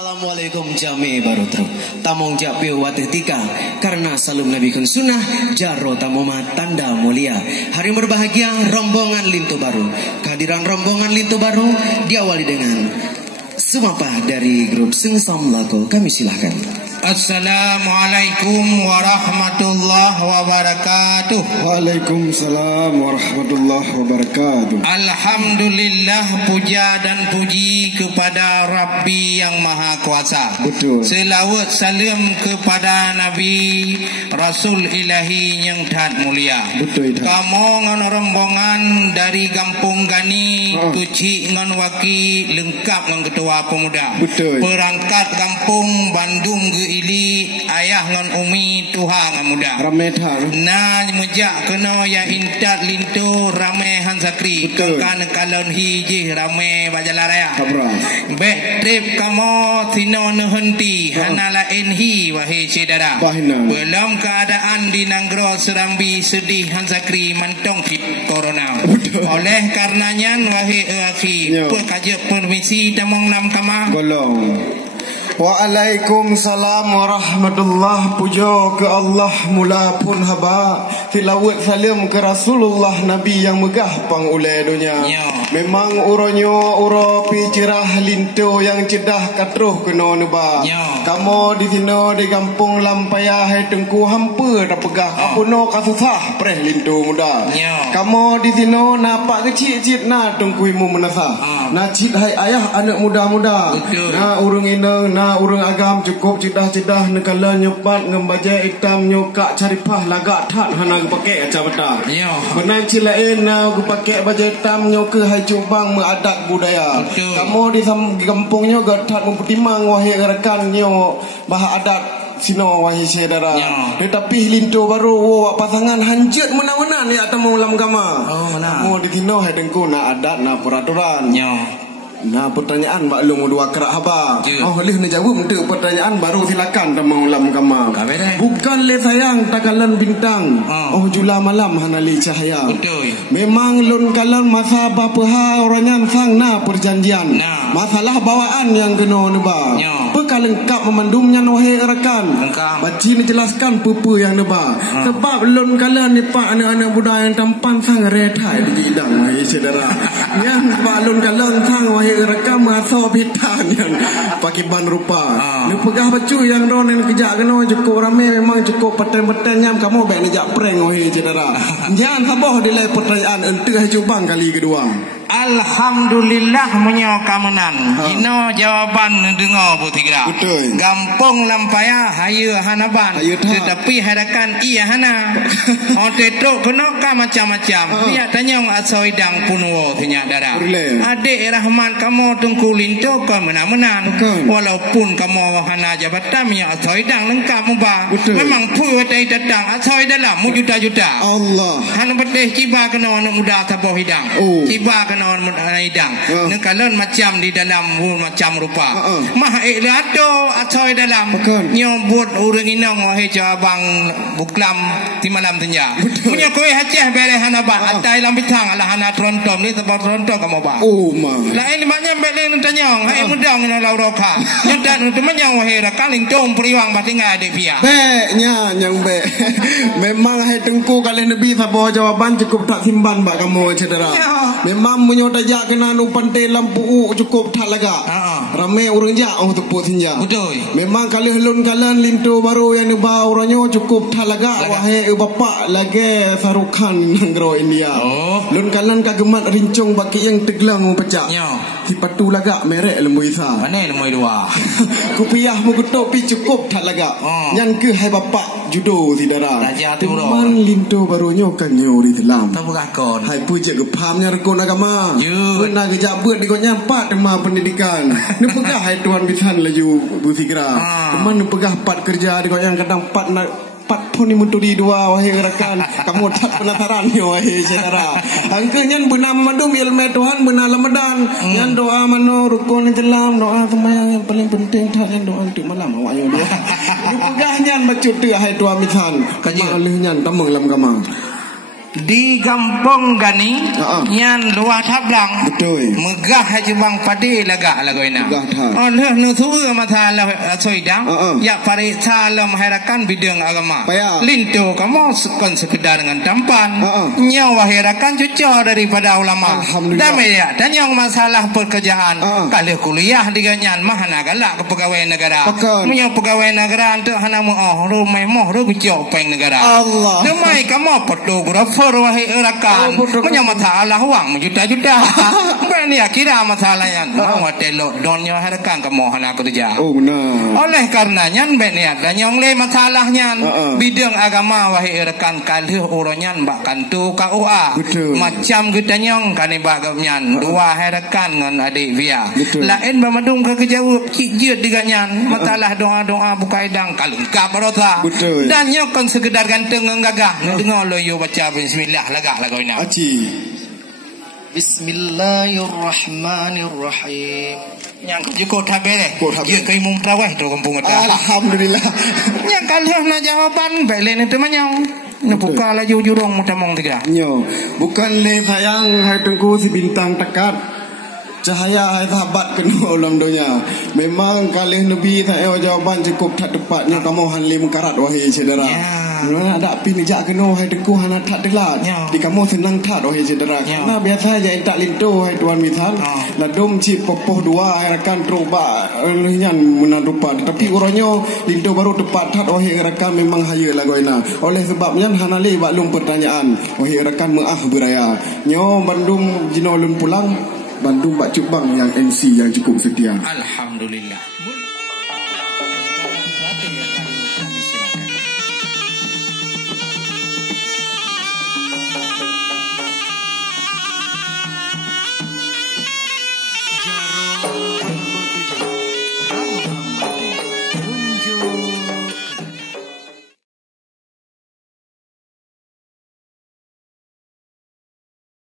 Assalamualaikum jami baru truk tamong japio watetika karena salum nabi kun sunnah jaro tamoma tanda mulia. Hari berbahagia rombongan Lintu Baru. Kehadiran rombongan Lintu Baru diawali dengan sumapah dari grup Sengsam Lako. Kami silahkan. Assalamualaikum warahmatullahi wabarakatuh. Waalaikumsalam warahmatullahi wabarakatuh. Alhamdulillah, puja dan puji kepada Rabbi yang Maha Kuasa. Betul. Selawat salam kepada Nabi Rasul Ilahi yang taat mulia. Betul. Kamu ngan rombongan dari Kampung Gani, Kuci ngan waki lengkap ngan ketua pemuda. Betul. Perangkat kampung Bandung ke ili ayah ngan umi tuha ngan muda. Ramai dah. Na mejak kena ya intat lintu ramai hansakri. Kan kalon hiji ramai bajalaraya. Kabra. Back trip kamu sino nehenti hanala enhi wahai saudara. Belum keadaan di Nanggro Serambi sedih hansakri mantong fit corona. Oleh karenanya wahai akhi pekaja permisi damong nam kama golong. Waalaikumsalam warahmatullahi puja ke Allah mula pun haba tilawat salam ke Rasulullah Nabi yang megah pangulai dunia. Memang uronyo uro picirah lintu yang cedah katruh kena neba. Kamu di sini di kampung Lampaya hai tengku hampa dah pegah kapuno kasusah preh lintu muda. Kamu di sini napak kecil-kecil na tengkuimu menasah. Na cik hai ayah anak muda-muda. Na urung ina na urang agam cukup cedah-cedah nekala nyopat ngembaja hitam nyokak caripah lagak tat hana pakai acabata. Benar cilain na aku pakai baju hitam nyoke hai cubang mengadat budaya. Kamu di kampungnya gatat mempertimang wahai rekan nyo bah adat sino wahai saudara. Tetapi Lintu Baru wak pasangan hanjat menawanan ya tamu ulam gama. Kamu di sino hai dengku na adat na peraturan. Nah pertanyaan maklum dua kerak haba. Boleh nak jawab untuk pertanyaan baru silakan tamang ulam kama. Bukan le sayang takalan bintang. Jula malam hanali cahaya. Memang lun kalan masa bapaha orangnya sang na perjanjian. Masalah bawaan yang kena neba. Peka lengkap memandumnya wahai rekan. Baci menjelaskan pupu yang neba. Sebab lun kalan ni pak anak-anak muda yang tampan sang retai di jidang wahai saudara. Yang sebab lun kalan sang wahai rekam atau pitan yang pakai ban rupa. Ni pegah baju yang ron yang kejak kena cukup ramai memang cukup peten-peten yang kamu baik nak prank wahai saudara. Jangan sabar delay pertanyaan entah cubang kali kedua. Alhamdulillah menyo kamenan. Ino jawaban dengar bertiga. Betul. Gampung Lampaya hayu hanaban. Tetapi hadakan iya hana. Tetruk kena ka macam-macam. Dia tanya asoidang punwo tanya darah. Adik Rahman kamu tungku lintu ke menan-menan. Walaupun kamu hana jabatan yang asoidang lengkap mubah. Memang pu watai datang asoi dalam juta-juta. Allah. Hana betih ciba kena anak muda taboh hidang. Ciba kena hidang. Nekalon macam di dalam macam rupa. Mah elado atoi dalam. Nyo buat urang inang wahai jawabang buklam di malam tenya. Punya kowe haceh bere hana ba atai lam bitang ala hana trontom ni tempat trontom kamu ba. Lain maknya bele tanya hai mudang ina lauroka. Nyadan tu menyang wahai rakaling tom priwang batinga de pia. Beknya nyang be. Memang hai tengku kali nabi sabo jawaban cukup tak simban ba kamu saudara. Memang tajak kena nu pantai lampu cukup tak laga. Ramai orang jak tepuk sinja. Memang kali helun kalan Lintu Baru yang neba orangnya cukup tak laga. Wahai bapak lagi sarukan Nanggro India. Lun kalan kagemat rincung baki yang teglang pecah. Si patu laga merek lembu isa. Mana lembu dua? Kupiah mugutok pi cukup tak laga. Yang ke hai bapak judo si darah. Teman Lintu Barunya kan nyori Islam. Tak bukan. Hai puja gepamnya rekon agama. Pernah kejap buat di konya 4 tema pendidikan. Ni pegah hai tuan bisan laju Bu Sigra. Teman ni pegah 4 kerja di konya kadang 4 pun ni menturi 2 wahai rekan. Kamu tak penasaran ni wahai saudara. Angkanya benar madum ilmu Tuhan benar Ramadan. Yang doa mano rukun jelam doa sembahyang yang paling penting tak yang doa untuk malam awak yo dia. Ni pegahnya bacut tu hai tuan bisan. Kaji alihnya tamang lam gamang. di kampung gani nyan luah tablang betul megah haji bang padi lagak lagoina on heh nu thu ma tha la soidang ya pare tha lam herakan bidang agama linto kamu kon sekedar dengan tampan nyawa herakan cucu daripada ulama damai ya dan yang masalah pekerjaan kalau kuliah di ganyan mah hana galak ke pegawai negara punya pegawai negara untuk hana mu rumai moh ru kucok peng negara Allah damai kamu fotografer wahai erakan punya masalah uang juta-juta bani kira masalah yang mau telo donyo herakan kamu hana kerja oleh karenanya bani dan yang le masalahnya bidang agama wahai erakan kalih uronyan bahkan tu KUA macam gedanyong kani bagamnyan dua herakan ngan adik via lain bamadung ke kejauh kijut diganyan masalah doa-doa bukai dang kalengkap barota dan nyokon sekedar ganteng ngagah dengar lo yo baca bismillah lagak lagoina aci Bismillahirrahmanirrahim yang jiko tabe dia kai mum trawah tu kampung ta alhamdulillah yang kalih na jawaban belen itu manyong na buka laju jurong mutamong tiga nyo bukan le sayang hai tengku si bintang tekat cahaya hai sahabat kena ulam dunia memang kalih nabi tak jawaban cukup tak tepatnya kamu hanlim karat wahai saudara ada pin jak kena hai tengku hana tak delat di kamu senang tak wahai saudara karena biasa aja tak lintu hai tuan misal ladum ci popoh dua rekan teruba nyan menarupa tapi uronyo lintu baru tepat tak wahai rekan memang haya lagoina oleh sebabnya hana le baklum pertanyaan wahai rekan maah beraya nyo Bandung jinolun pulang Bandung Bak Cubang yang MC yang cukup setia. Alhamdulillah.